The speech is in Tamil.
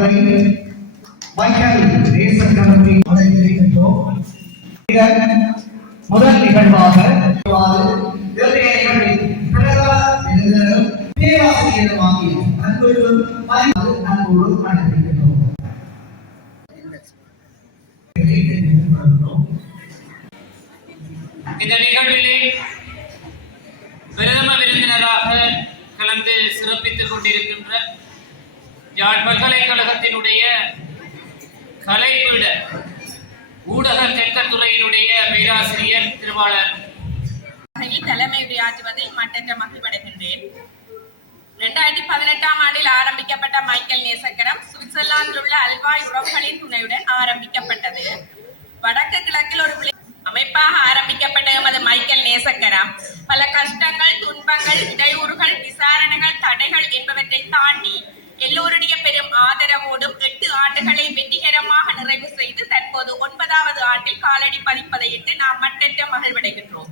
அவர்களை மைக்கேல் நேசன் கமிட்டி அழைத்திருக்கின்றோம். முதல் நிகழ்வாக பேராசிரியருமாகிய அன்போடு அழைத்திருக்கின்றோம். இந்த நிகழ்விலே பிரதம விருந்தினராக கலந்து சிறப்பித்துக் கொண்டிருக்கின்ற யாழ் பல்கலைக்கழகத்தினுடைய கலைப்பீட ஊடக கற்கத்துறையினுடைய பேராசிரியர் திருவாளர் தலைமை உரையாற்றுவதில் மட்டற்ற மகிழ்வடைகின்றேன். 2018ஆம் ஆண்டில் ஆரம்பிக்கப்பட்ட மைக்கேல் நேசக்கரம் சுவிட்சர்லாந்தில் உள்ள அல்வாய் உறவுகளின் துணையுடன் ஆரம்பிக்கப்பட்டது. வடக்கு கிழக்கில் ஒரு அமைப்பாக ஆரம்பிக்கப்பட்ட எமது மைக்கேல் நேசக்கரம் பல கஷ்டங்கள், துன்பங்கள், இடையூறுகள், விசாரணைகள், தடைகள் என்பவற்றை தாண்டி எல்லோருடைய பெரும் ஆதரவோடும் 8 ஆண்டுகளை வெற்றிகரமாக நிறைவு செய்து தற்போது 9வது ஆண்டில் காலடி பதிப்பதையிட்டு நாம் மட்டற்ற மகிழ்வடைகின்றோம்.